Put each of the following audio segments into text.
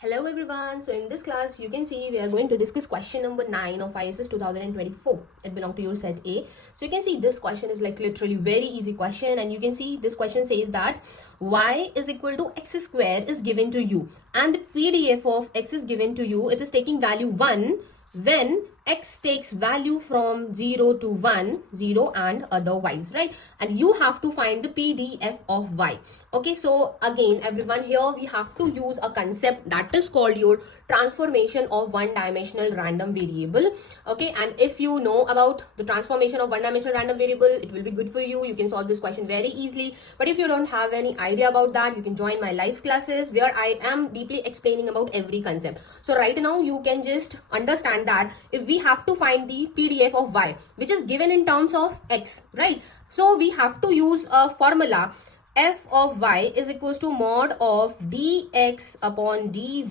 Hello everyone. So in this class you can see we are going to discuss question number 9 of ISS 2024. It belongs to your set A. So you can see this question is like literally very easy question, and you can see this question says that y is equal to x square is given to you, and the PDF of x is given to you. It is taking value 1 when x takes value from 0 to 1, 0 and otherwise, right? And you have to find the PDF of y. Okay, so again everyone, here we have to use a concept that is called your transformation of one dimensional random variable. Okay, and if you know about the transformation of one dimensional random variable, it will be good for you. You can solve this question very easily. But if you don't have any idea about that, you can join my live classes where I am deeply explaining about every concept. So right now you can just understand that if we have to find the PDF of y, which is given in terms of x, right? So we have to use a formula. F of y is equals to mod of dx upon dy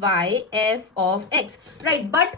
f of x, right? But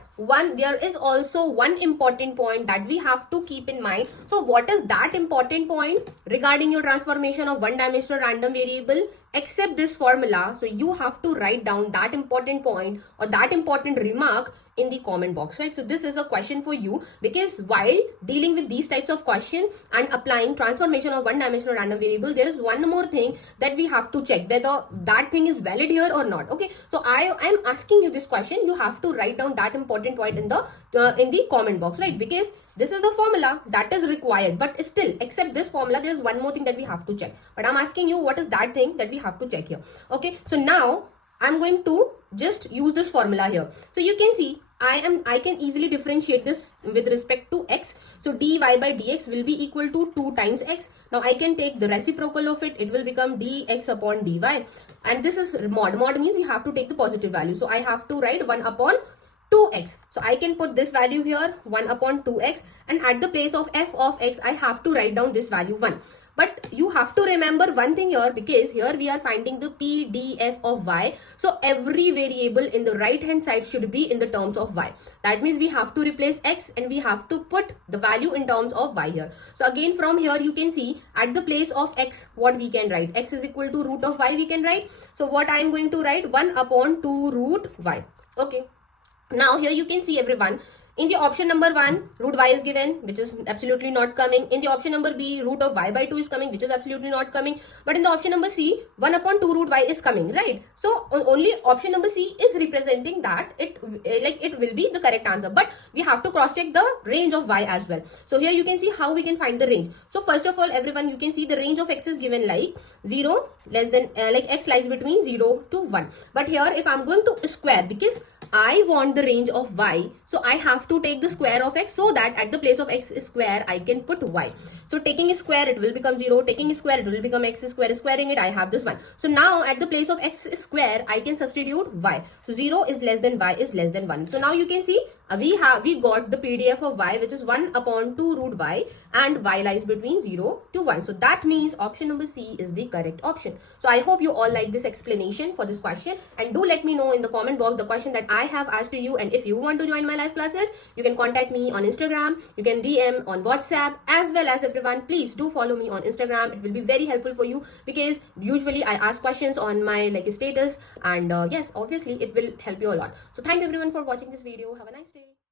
there is also one important point that we have to keep in mind. So what is that important point regarding your transformation of one dimensional random variable? Accept this formula. So you have to write down that important point or that important remark in the comment box, right? So this is a question for you, because while dealing with these types of question and applying transformation of one dimensional random variable, there is one more thing that we have to check whether that thing is valid here or not. Okay, so I am asking you this question. You have to write down that important point in the comment box, right? Because this is the formula that is required. But still, except this formula, there is one more thing that we have to check. But I'm asking you, what is that thing that we have to check here? Okay, so now I'm going to just use this formula here. So you can see I can easily differentiate this with respect to x. So dy by dx will be equal to 2 times x. Now I can take the reciprocal of it. It will become dx upon dy. And this is mod. Mod means we have to take the positive value. So I have to write 1 upon 2x. So I can put this value here, 1 upon 2x. And at the place of f of x, I have to write down this value 1. But you have to remember one thing here, because here we are finding the PDF of y. So every variable in the right hand side should be in the terms of y. That means we have to replace x and we have to put the value in terms of y here. So again, from here you can see at the place of x, what we can write. X is equal to root of y we can write. So what I am going to write, 1 upon 2 root y. Okay. Now here you can see everyone, in the option number 1, root y is given, which is absolutely not coming. In the option number B, root of y by 2 is coming, which is absolutely not coming. But in the option number C, 1 upon 2 root y is coming, right? So only option number C is representing that it will be the correct answer. But we have to cross check the range of y as well. So here you can see how we can find the range. So first of all, everyone, you can see the range of x is given like 0 less than x lies between 0 to 1. But here if I'm going to square, because I want the range of y, so I have to take the square of x, so that at the place of x square I can put y. So taking a square, it will become 0. Taking a square, it will become x square. Squaring it, I have this 1. So now at the place of x square, I can substitute y. So 0 is less than y is less than 1. So now you can see we got the PDF of y, which is 1 upon 2 root y, and y lies between 0 to 1. So that means option number C is the correct option. So I hope you all like this explanation for this question, and do let me know in the comment box the question that I have asked to you. And if you want to join my live classes, you can contact me on Instagram, you can DM on WhatsApp, as well as everyone, please do follow me on Instagram. It will be very helpful for you, because usually I ask questions on my status, and yes, obviously it will help you a lot. So thank you everyone for watching this video. Have a nice day.